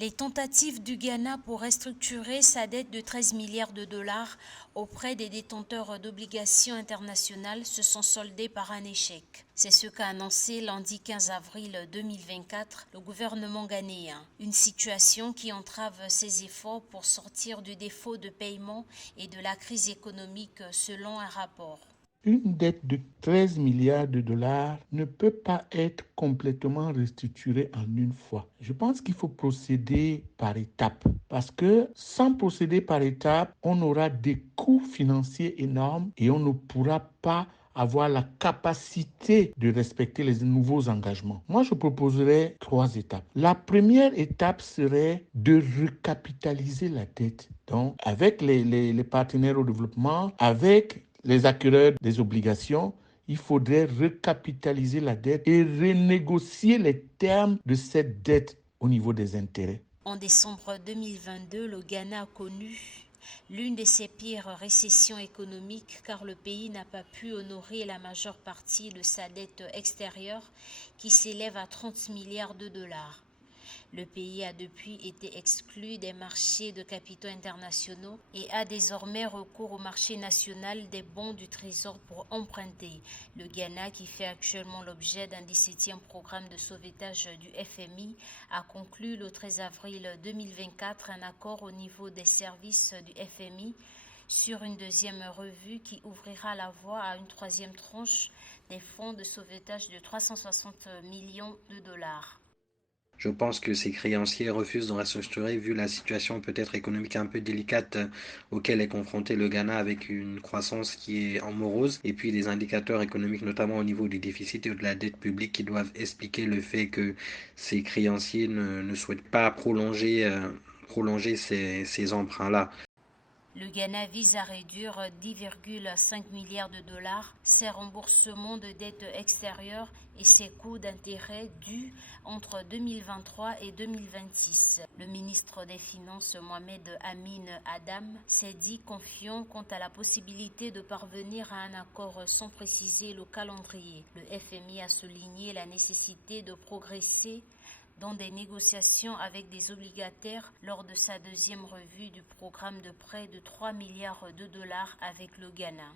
Les tentatives du Ghana pour restructurer sa dette de 13 milliards de dollars auprès des détenteurs d'obligations internationales se sont soldées par un échec. C'est ce qu'a annoncé lundi 15 avril 2024 le gouvernement ghanéen. Une situation qui entrave ses efforts pour sortir du défaut de paiement et de la crise économique selon un rapport. Une dette de 13 milliards de dollars ne peut pas être complètement restructurée en une fois. Je pense qu'il faut procéder par étapes parce que sans procéder par étapes, on aura des coûts financiers énormes et on ne pourra pas avoir la capacité de respecter les nouveaux engagements. Moi, je proposerais 3 étapes. La première étape serait de recapitaliser la dette. Donc, avec les partenaires au développement, avec les acquéreurs des obligations, il faudrait recapitaliser la dette et renégocier les termes de cette dette au niveau des intérêts. En décembre 2022, le Ghana a connu l'une de ses pires récessions économiques car le pays n'a pas pu honorer la majeure partie de sa dette extérieure qui s'élève à 30 milliards de dollars. Le pays a depuis été exclu des marchés de capitaux internationaux et a désormais recours au marché national des bons du Trésor pour emprunter. Le Ghana, qui fait actuellement l'objet d'un 17e programme de sauvetage du FMI, a conclu le 13 avril 2024 un accord au niveau des services du FMI sur une deuxième revue qui ouvrira la voie à une troisième tranche des fonds de sauvetage de 360 millions de dollars. Je pense que ces créanciers refusent de restructurer vu la situation peut-être économique un peu délicate auquel est confronté le Ghana avec une croissance qui est en morose et puis des indicateurs économiques notamment au niveau du déficit et de la dette publique qui doivent expliquer le fait que ces créanciers ne souhaitent pas prolonger ces emprunts-là. Le Ghana vise à réduire 10,5 milliards de dollars ses remboursements de dettes extérieures et ses coûts d'intérêt dus entre 2023 et 2026. Le ministre des Finances Mohamed Amin Adam s'est dit confiant quant à la possibilité de parvenir à un accord sans préciser le calendrier. Le FMI a souligné la nécessité de progresser dans des négociations avec des obligataires lors de sa deuxième revue du programme de prêt de 3 milliards de dollars avec le Ghana.